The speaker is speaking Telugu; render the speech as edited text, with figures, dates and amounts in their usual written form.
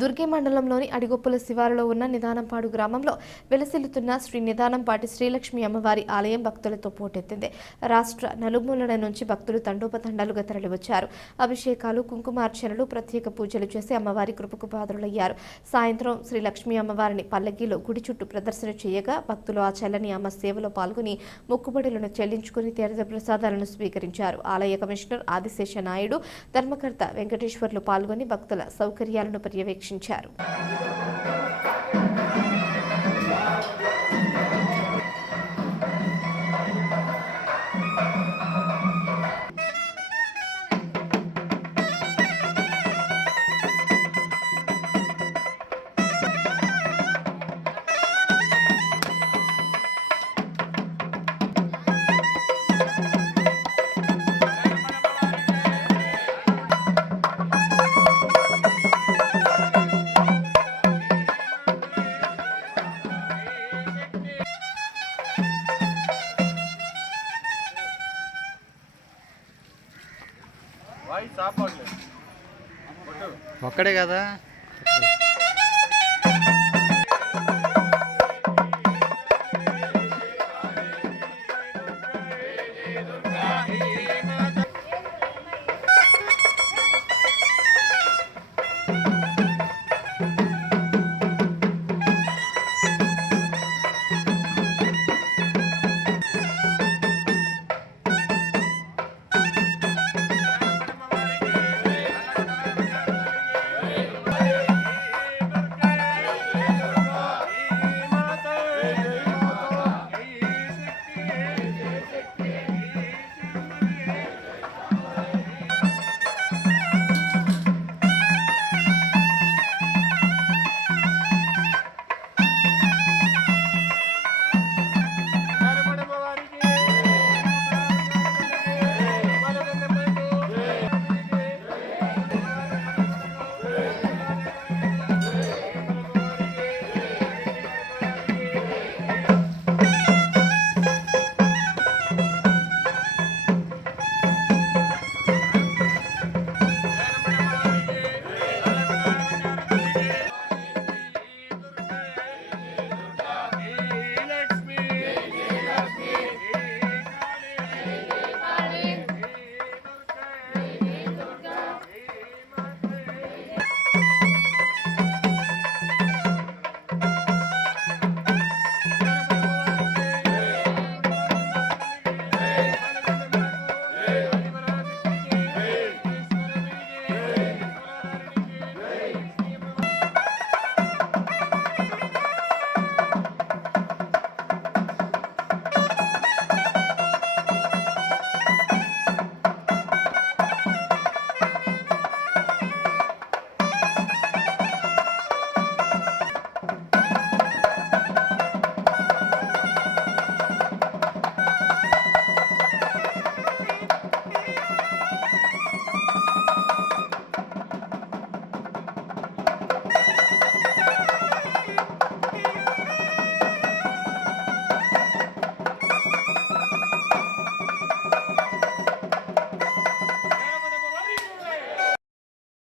దుర్గే మండలంలోని అడిగొప్పుల శివారులో ఉన్న నిదానంపాడు గ్రామంలో వెలసిల్లుతున్న శ్రీ నిదానంపాటి శ్రీలక్ష్మి అమ్మవారి ఆలయం భక్తులతో పోటెత్తింది. రాష్ట్ర నలుమూలల నుంచి భక్తులు తండోపతండాలుగా తరలివచ్చారు. అభిషేకాలు, కుంకుమార్చనలు, ప్రత్యేక పూజలు చేసి అమ్మవారి కృపకు పాత్రులయ్యారు. సాయంత్రం శ్రీ లక్ష్మీ అమ్మవారిని పల్లకీలో గుడి చుట్టూ ప్రదర్శన చేయగా భక్తులు ఆ చల్లని అమ్మ సేవలో పాల్గొని మొక్కుబడులను చెల్లించుకుని తీర్థ ప్రసాదాలను స్వీకరించారు. ఆలయ కమిషనర్ ఆదిశేష నాయుడు, ధర్మకర్త వెంకటేశ్వర్లు పాల్గొని భక్తుల సౌకర్యాలను పర్యవేక్షించారు. ఒక్కడే కదా.